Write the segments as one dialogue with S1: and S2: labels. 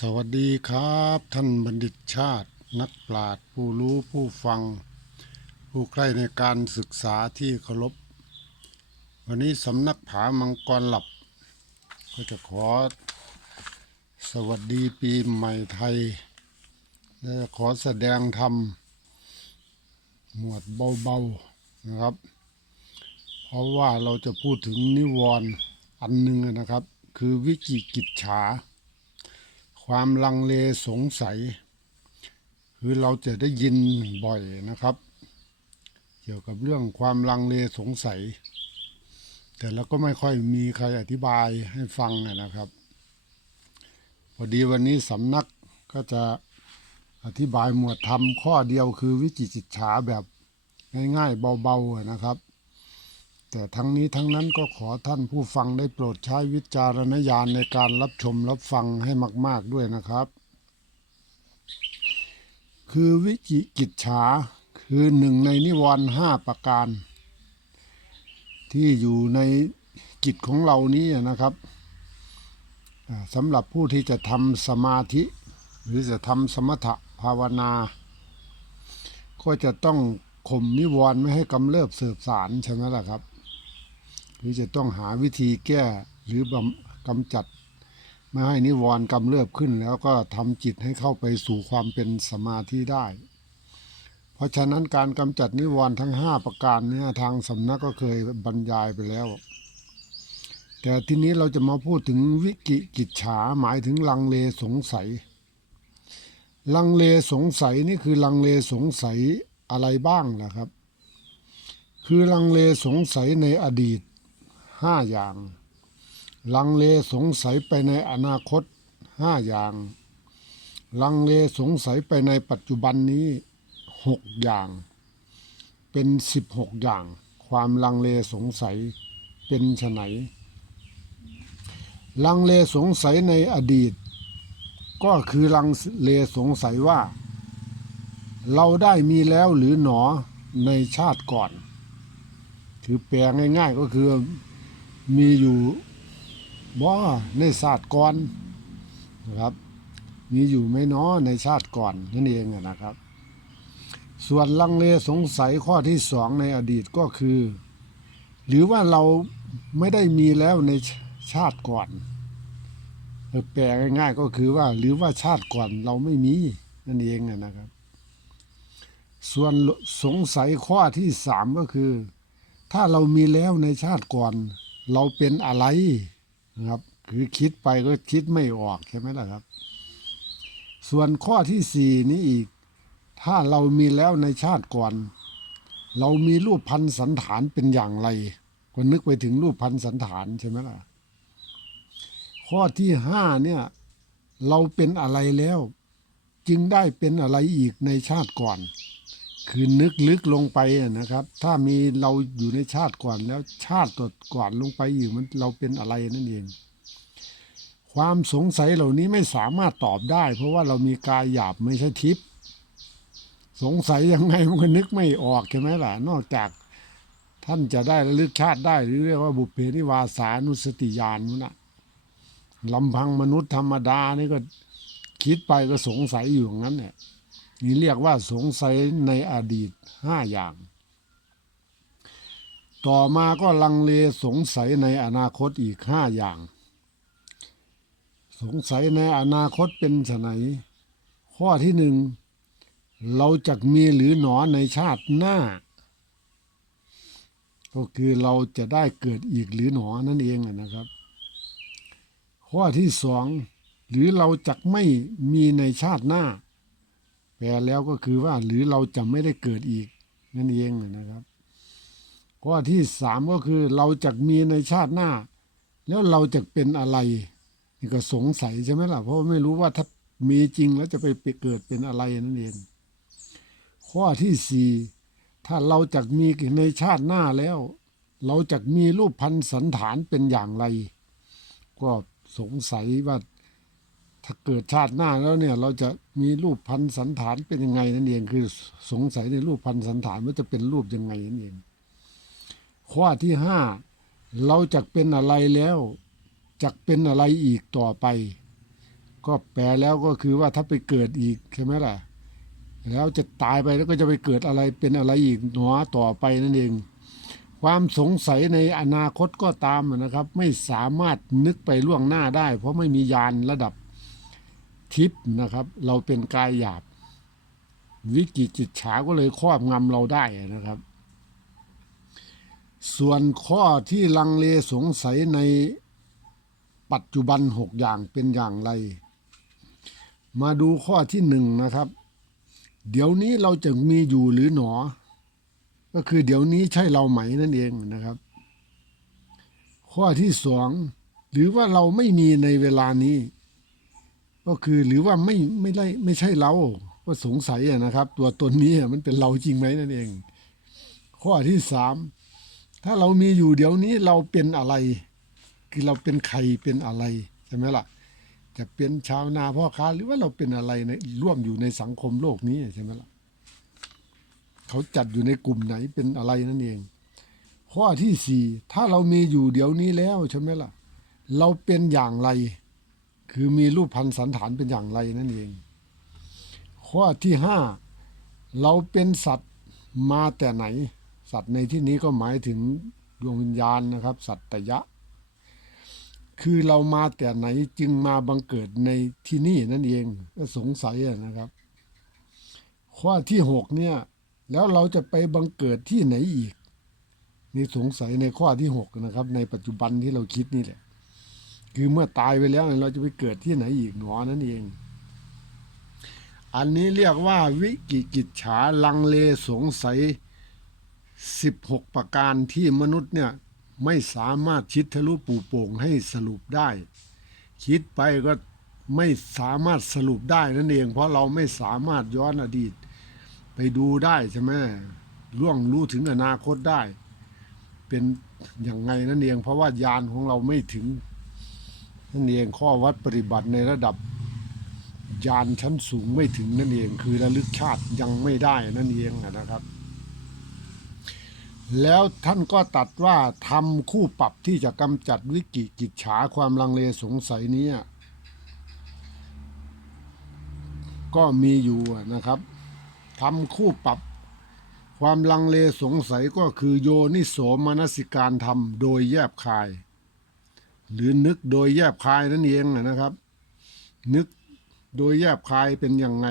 S1: สวัสดีครับ ท่านบัณฑิตชาตินักปราชญ์ผู้รู้ผู้ฟัง ผู้ใคร่ในการศึกษาที่เคารพ วันนี้สำนักผามังกรหลับ ก็จะขอ สวัสดีปีใหม่ไทย และขอแสดงธรรม หมวดเบาๆนะครับ เพราะว่าเราจะพูดถึงนิวรณ์อันหนึ่งนะครับ คือวิจิกิจฉา ความลังเลสงสัย คือเราจะได้ยินบ่อยนะครับ เกี่ยวกับเรื่องความลังเลสงสัย แต่เราก็ไม่ค่อยมีใครอธิบายให้ฟังนะครับพอดีวันนี้สำนักก็จะอธิบายหมวดธรรมข้อเดียวคือวิจิกิจฉาแบบง่ายๆเบาๆนะครับ แต่ทั้งนี้ทั้งนั้นก็ขอท่านผู้ฟังได้โปรดใช้วิจารณญาณในการรับชมรับฟังให้มาก ๆด้วยนะครับ คือวิจิกิจฉาคือหนึ่งในนิวรณ์ห้าประการ ที่อยู่ในจิตของเรานี้นะครับสำหรับผู้ที่จะทำสมาธิ หรือจะทำสมถะภาวนา ก็จะต้องข่มนิวรณ์ไม่ให้กำเริบเสบสารใช่ไหมล่ะครับ รือจะต้องหาวิธีแก้หรือบำกำจัดไม่ให้นิวรณ์กำเริบขึ้น แล้วก็ทำจิตให้เข้าไปสู่ความเป็นสมาธิได้ เพราะฉะนั้นการกำจัดนิวรณ์ทั้ง 5 ประการเนี่ยทางสำนักก็เคยบรรยายไปแล้ว แต่ทีนี้เราจะมาพูดถึงวิกิกิจฉาหมายถึงลังเลสงสัย ลังเลสงสัยนี่คือลังเลสงสัยอะไรบ้างล่ะครับ คือลังเลสงสัยในอดีต ห้าอย่าง ลังเลสงสัยไปในอนาคตห้าอย่าง ลังเลสงสัยไปในปัจจุบันนี้หกอย่าง เป็นสิบหกอย่าง ความลังเลสงสัยเป็นไฉนลังเลสงสัยในอดีต ก็คือลังเลสงสัยว่า เราได้มีแล้วหรือหนอในชาติก่อนคือแปลง่ายๆก็คือ มีอยู่บ่ในชาติก่อนนะครับ มีอยู่ไหม่น้อในชาติก่อนนั่นเองนะครับ ส่วนลังเลสงสัยข้อที่สองในอดีตก็คือ หรือว่าเราไม่ได้มีแล้วในชาติก่อนแปลง่ายๆก็คือว่าหรือว่าชาติก่อนเราไม่มีนั่นเองนะครับ ส่วนสงสัยข้อที่สามก็คือ ถ้าเรามีแล้วในชาติก่อน เราเป็นอะไรนะครับ คือคิดไปก็คิดไม่ออกใช่ไหมล่ะครับ ส่วนข้อที่สี่นี้อีก ถ้าเรามีแล้วในชาติก่อน เรามีรูปพันสันฐานเป็นอย่างไรก็นึกไปถึงรูปพันสันฐานใช่ไหมล่ะ ข้อที่ห้าเนี่ย เราเป็นอะไรแล้ว จึงได้เป็นอะไรอีกในชาติก่อน คือนึกลึกลงไปนะครับ ถ้ามีเราอยู่ในชาติก่อนแล้วชาติต่อก่อนลงไปอีกมันเราเป็นอะไรนั่นเอง ความสงสัยเหล่านี้ไม่สามารถตอบได้ เพราะว่าเรามีกายหยาบไม่ใช่ทิพย์สงสัยยังไงมันก็นึกไม่ออกใช่ไหมล่ะ นอกจากท่านจะได้ระลึกชาติได้หรือเรียกว่าบุพเพนิวาสานุสติญาณนั่นนะลำพังมนุษย์ธรรมดานี่ก็คิดไปก็สงสัยอยู่อย่างนั้นเนี่ย นี่เรียกว่าสงสัยในอดีตห้าอย่าง ต่อมาก็ลังเลสงสัยในอนาคตอีกห้าอย่าง สงสัยในอนาคตเป็นไนข้อที่หนึ่งเราจะมีหรือหนอในชาติหน้า ก็คือเราจะได้เกิดอีกหรือหนอนั่นเองนะครับ ข้อที่สองหรือเราจะไม่มีในชาติหน้า แปลแล้วก็คือว่าหรือเราจะไม่ได้เกิดอีก นั่นเองนะครับ ข้อที่สามก็คือเราจะมีในชาติหน้า แล้วเราจะเป็นอะไรนี่ก็สงสัยใช่ไหมล่ะเพราะไม่รู้ว่าถ้ามีจริงแล้วจะไปเกิดเป็นอะไรนั่นเอง ข้อที่สี่ถ้าเราจะมีในชาติหน้าแล้ว เราจะมีรูปพันธสันฐานเป็นอย่างไร ก็สงสัยว่า ถ้าเกิดชาติหน้าแล้วเนี่ย เราจะมีรูปพันธสันฐานเป็นยังไงนั่นเองคือสงสัยในรูปพันธสันฐานว่าจะเป็นรูปยังไงนั่นเอง ข้อที่ห้าเราจะเป็นอะไรแล้วจะเป็นอะไรอีกต่อไป ก็แปลแล้วก็คือว่าถ้าไปเกิดอีกใช่ไหมล่ะ แล้วจะตายไปแล้วก็จะไปเกิดอะไรเป็นอะไรอีกหนอต่อไปนั่นเอง ความสงสัยในอนาคตก็ตามนะครับ ไม่สามารถนึกไปล่วงหน้าได้ เพราะไม่มียานระดับ ทิพย์นะครับ เราเป็นกายหยาบ วิกิจิตฉาก็เลยครอบงำเราได้นะครับ ส่วนข้อที่ลังเลสงสัยในปัจจุบันหกอย่างเป็นอย่างไร มาดูข้อที่หนึ่งนะครับ เดี๋ยวนี้เราจะมีอยู่หรือหนอ ก็คือเดี๋ยวนี้ใช่เราไหมนั่นเองนะครับ ข้อที่สองหรือว่าเราไม่มีในเวลานี้ ก็คือหรือว่าไม่ไม่ได้ไม่ใช่เราก็สงสัยนะครับ ตัวตนนี้มันเป็นเราจริงไหมนั่นเอง ข้อที่สามถ้าเรามีอยู่เดี๋ยวนี้เราเป็นอะไร คือเราเป็นใครเป็นอะไรใช่ไหมล่ะ จะเป็นชาวนาพ่อค้าหรือว่าเราเป็นอะไรในร่วมอยู่ในสังคมโลกนี้ใช่ไหมล่ะเขาจัดอยู่ในกลุ่มไหนเป็นอะไรนั่นเอง ข้อที่สี่ถ้าเรามีอยู่เดี๋ยวนี้แล้วใช่ไหมล่ะ เราเป็นอย่างไร คือมีรูปพันสันฐานเป็นอย่างไรนั่นเอง ข้อที่ห้าเราเป็นสัตว์มาแต่ไหน สัตว์ในที่นี้ก็หมายถึงดวงวิญญาณนะครับ สัตตยะ คือเรามาแต่ไหนจึงมาบังเกิดในที่นี่นั่นเองก็สงสัยนะครับ ข้อที่หกเนี่ยแล้วเราจะไปบังเกิดที่ไหนอีก นี่สงสัยในข้อที่หกนะครับ ในปัจจุบันที่เราคิดนี่แหละ คือเมื่อตายไปแล้วเราจะไปเกิดที่ไหนอีกหนอนั่นเอง อันนี้เรียกว่าวิกิกิจฉาลังเลสงสัย 16 ประการที่มนุษย์เนี่ยไม่สามารถคิดทะลุปูโป่งให้สรุปได้ คิดไปก็ไม่สามารถสรุปได้นั่นเอง เพราะเราไม่สามารถย้อนอดีต ไปดูได้ใช่ไหมล่วงรู้ถึงอนาคตได้ เป็นอย่างไงนั่นเอง เพราะว่ายานของเราไม่ถึง นั่นเองข้อวัดปฏิบัติในระดับยานชั้นสูงไม่ถึงนั่นเองคือระลึกชาติยังไม่ได้นั่นเองนะครับ แล้วท่านก็ตัดว่าทำคู่ปรับที่จะกำจัดวิกิกิจฉาความลังเลสงสัยนี้ก็มีอยู่นะครับทำคู่ปรับความลังเลสงสัยก็คือโยนิโสมนสิการทำโดยแยบคาย หรือนึกโดยแยบคายนั่นเองนะครับ นึกโดยแยบคายเป็นยังไง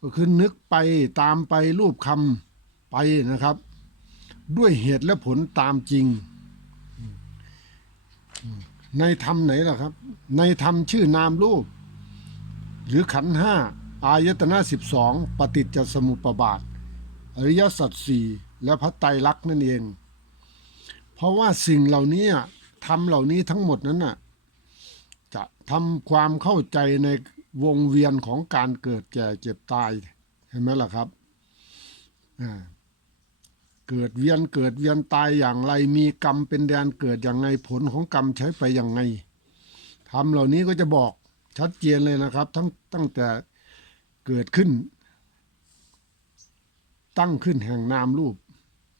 S1: ก็คือนึกไปตามไปรูปคำไปนะครับ ด้วยเหตุและผลตามจริง ในธรรมไหนล่ะครับ ในธรรมชื่อนามรูป หรือขันห้าอายตนะสิบสองปฏิจจสมุปบาท อริยสัจสี่และพระไตรลักษณ์นั่นเอง เพราะว่าสิ่งเหล่านี้ ทำเหล่านี้ทั้งหมดนั้นน่ะจะทำความเข้าใจในวงเวียนของการเกิดแก่เจ็บตายเห็นไหมล่ะครับเกิดเวียนเกิดเวียนตายอย่างไร มีกรรมเป็นแดนเกิดอย่างไงผลของกรรมใช้ไปอย่างไงทำเหล่านี้ก็จะบอกชัดเจนเลยนะครับ ทั้งตั้งแต่เกิดขึ้น ตั้งขึ้นแห่งนามรูป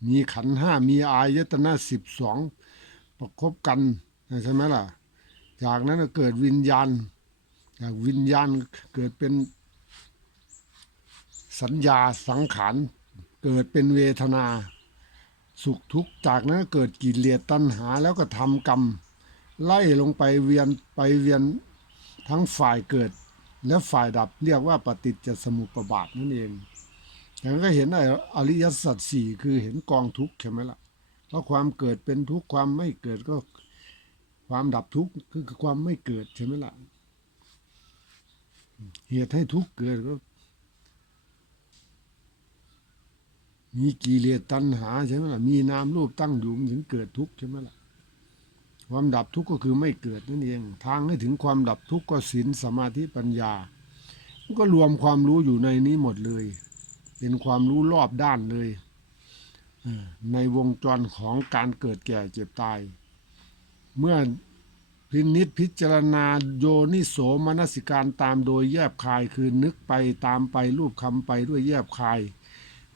S1: มีขันห้ามีอายตนะสิบสอง ประคบกันใช่ไหมล่ะ จากนั้นก็เกิดวิญญาณ จากวิญญาณเกิดเป็นสัญญาสังขาร เกิดเป็นเวทนา สุขทุกข์จากนั้นก็เกิดกิเลสตัณหาแล้วก็ทำกรรม ไล่ลงไปเวียนไปเวียนทั้งฝ่ายเกิดและฝ่ายดับเรียกว่าปฏิจจสมุปบาทนั่นเองอย่างก็เห็นไอ้อริยสัจสี่คือเห็นกองทุกข์ใช่ไหมล่ะ เพราะความเกิดเป็นทุกข์ความไม่เกิดก็ความดับทุกข์คือความไม่เกิดใช่ไหมล่ะ เหตุให้ทุกข์เกิดก็ มีกิเลสตัณหาใช่ไหมล่ะ มีนามรูปตั้งอยู่มันถึงเกิดทุกข์ใช่ไหมล่ะ ความดับทุกข์ก็คือไม่เกิดนั่นเอง ทางให้ถึงความดับทุกข์ก็ศีลสมาธิปัญญา มันก็รวมความรู้อยู่ในนี้หมดเลย เป็นความรู้รอบด้านเลย ในวงจรของการเกิดแก่เจ็บตาย เมื่อพินิษพิจารณาโยนิโสมนสิการตามโดยแยบคายคือนึกไปตามไปรูปคำไปด้วยแยบคาย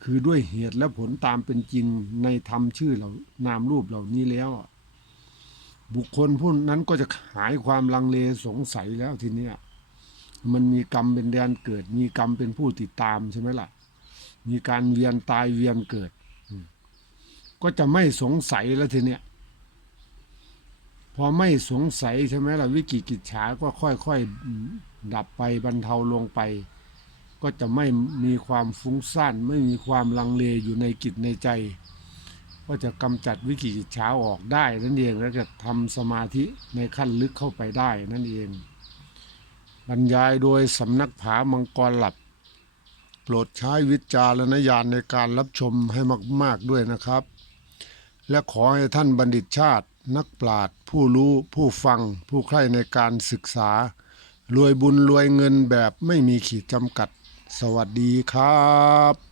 S1: คือด้วยเหตุและผลตามเป็นจริงในธรรมชื่อเหล่านามรูปเหล่านี้แล้ว บุคคลผู้นั้นก็จะหายความลังเลสงสัยแล้วทีเนี้ยมันมีกรรมเป็นแดนเกิด มีกรรมเป็นผู้ติดตามใช่ไหมล่ะ มีการเวียนตายเวียนเกิด ก็จะไม่สงสัยแล้วทีเนี้ยพอไม่สงสัยใช่ไหมล่ะวิกิกิจฉาก็ค่อยๆดับไปบรรเทาลงไป ก็จะไม่มีความฟุ้งซ่านไม่มีความลังเลอยู่ในจิตในใจ ก็จะกำจัดวิกิกิจฉาออกได้นั่นเองแล้วจะทำสมาธิในขั้นลึกเข้าไปได้นั่นเอง บรรยายโดยสำนักผามังกรหลับโปรดใช้วิจารณญาณในการรับชมให้มาก ๆด้วยนะครับ และขอให้ท่านบัณฑิตชาติ นักปราชญ์ผู้รู้ผู้ฟัง ผู้ใคร่ในการศึกษา รวยบุญรวยเงินแบบไม่มีขีดจำกัด สวัสดีครับ